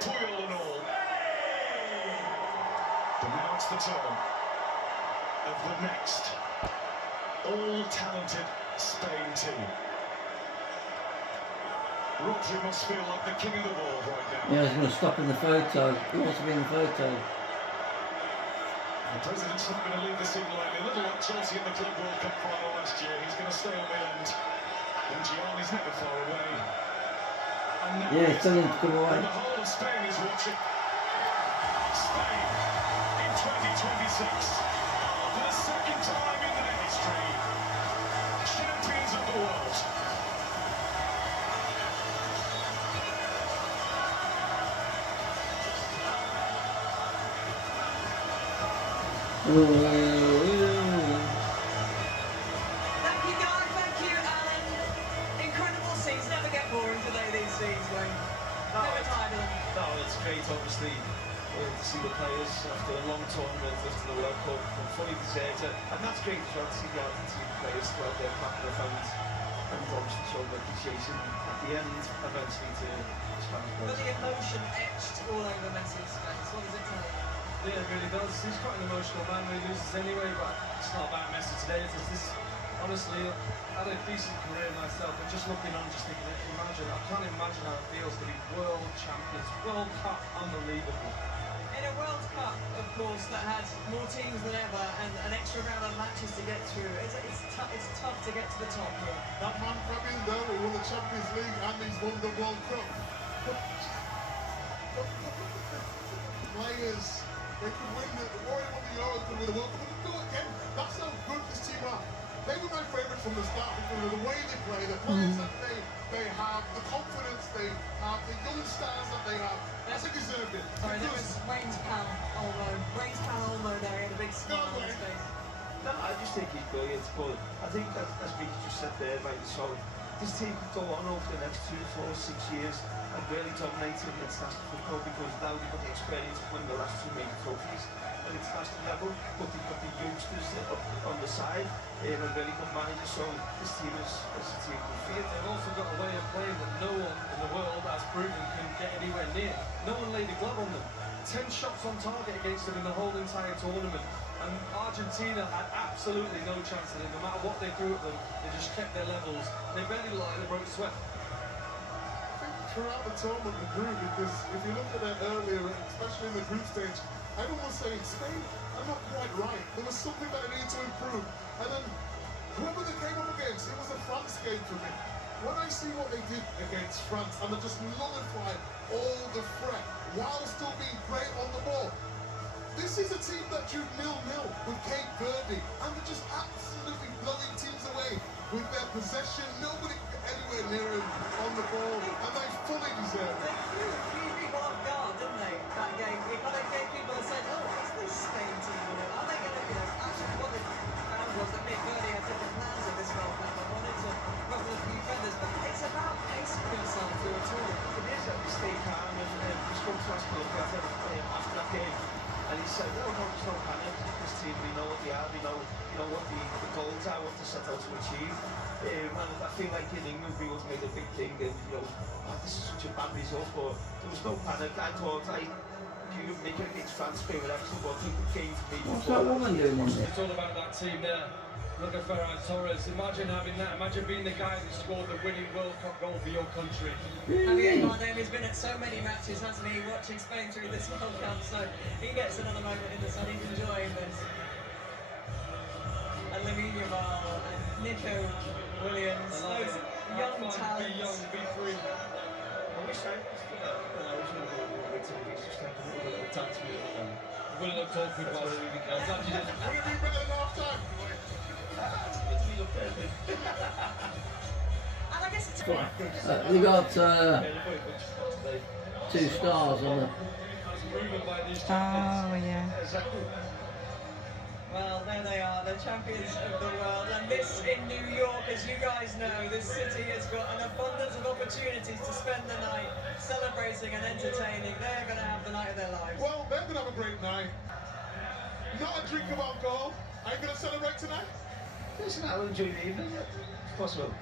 Puyol and all. But now it's the turn of the next all-talented Spain team. Rodri must feel like the king of the world right now. Yeah, he's going to stop in the photo. He wants to be in the photo. The president's not going to leave this in lightly. A little like Chelsea in the Club World Cup final last year. He's going to stay on the end. And Gianni's never far away. And now yeah, he's telling him to come away. the whole of Spain is watching. Spain in 2026. For the second time in their history. Champions of the world. Thank you guys, thank you Alan. Incredible scenes, never get boring today these scenes, Wayne. Never tired of them. No, it's great obviously to see the players after a long tournament, after the World Cup, and fully deserved it. And that's great as well to see the Argentine players go out there clapping their fans and obviously show their appreciation at the end, eventually to the Spanish But players. the emotion etched all over Messi's face, what does it tell you? Yeah, it really does. He's quite an emotional man when he loses anyway, but it's not about Messi today. It's this, honestly, I had a decent career myself, but just looking on, just thinking, I can't imagine how it feels to be world champions. World Cup, unbelievable. In a World Cup, of course, that had more teams than ever and an extra round of matches to get through, it's tough to get to the top here. That man from in there, he won the Champions League and he's won the World Cup. Players, they could win the Warrior won the Euro, could win the World Cup, but do it again. That's how good this team are. They were my favourites from the start because of the way they play, the players that they have, the confidence they have, the young stars that they have. They deserved it. Sorry, that was Wayne's pal, Olmo. Wayne's pal, Olmo there, he had a big smile on his face. No, I just think he's brilliant, but I think as we just said there, right, so this team could go on over the next 2, 4, 6 years and really dominate in international football because now they've got the experience of winning the last 2 major trophies at international level, but they've got the youngsters on the side and really good managers, so this team is a team good fit. They've also got a way of playing that no one in the world has proven can get anywhere near. No one laid a glove on them. 10 shots on target against them in the whole entire tournament. And Argentina had absolutely no chance at it. No matter what they threw at them, they just kept their levels. They barely looked like they broke sweat. I think throughout the tournament they grew because if you look at it earlier, especially in the group stage, everyone was saying Spain are not quite right. There was something that they needed to improve. And then whoever they came up against, it was a France game for me. When I see what they did against France and they just nullified all the threat while still being great on the ball. This is a team that drew 0-0 with Cape Verde and they're just absolutely blowing teams away with their possession. Nobody could get anywhere near them on the ball and they fully deserve it. They threw a few people off guard, didn't they, that game? It kind of gave people a sense, oh, what's this Spain team doing? Are they going to, actually what they found was that Cape Verde had different plans at this World Cup. I wanted to ruffle a few feathers, but it's about pacing yourself through a tournament. It is, and stay calm, and we spoke to Aspilicueta after that game. And he said, no, there's no panic. This team, we know what they are, we know what the goals are, what they set out to achieve. And I feel like in England we would have made a big thing and, this is such a bad result, but there was no panic. I thought, you make it against France, Spain with excellent, but I think the game for me... What's that woman doing in there? It's all about that team there. Look at Ferran Torres. Imagine having that. Imagine being the guy that scored the winning World Cup goal for your country. Javier Bardem has been at so many matches, hasn't he, watching Spain through this World Cup, so he gets another moment in the sun. He's enjoying this. And Lamine Yamal and Nico Williams, those young talents. Be young, be free. I wish I was going to go with some of these, just like a little bit of time to me. Will look awkward while we can. I'm glad you didn't. We're going to be better than half time. And I guess it's They got 2 stars on the... Oh, yeah. well, there they are, the champions of the world. And this in New York, as you guys know, this city has got an abundance of opportunities to spend the night celebrating and entertaining. They're going to have the night of their lives. Well, they're going to have a great night. Not a drink of alcohol. Are you going to celebrate tonight? Listen, I'll enjoy the evening, if possible.